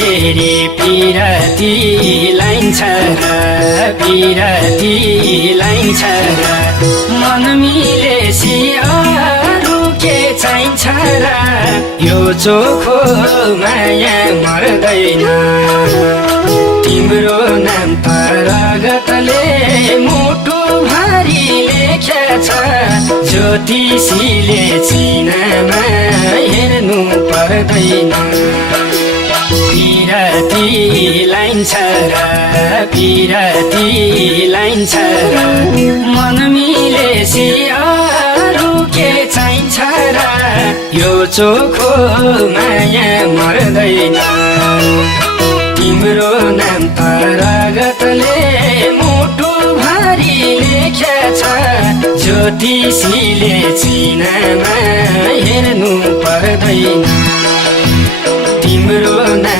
हेरी पिरती लाइन्छ र पिरती लाइन्छ र मन मिलेसी अरू के चाहिन्छ र यो चोखो माया मर्दैन तिम्रो नाम त रगतले मुटु भारी लेखेछ ज्योतिषीले चिनामा हेर्नु पर्दैन पिरती लाइन्छ र पिरती लाइन्छ र मन मिलेसी अरू के चाहिन्छ र यो चोखो माया मर्दैन तिम्रो नाम त रगतले मुटु भारी लेखेछ ज्योतिषीले चिनामा हेर्नु पर्दैन तिम्रो नाम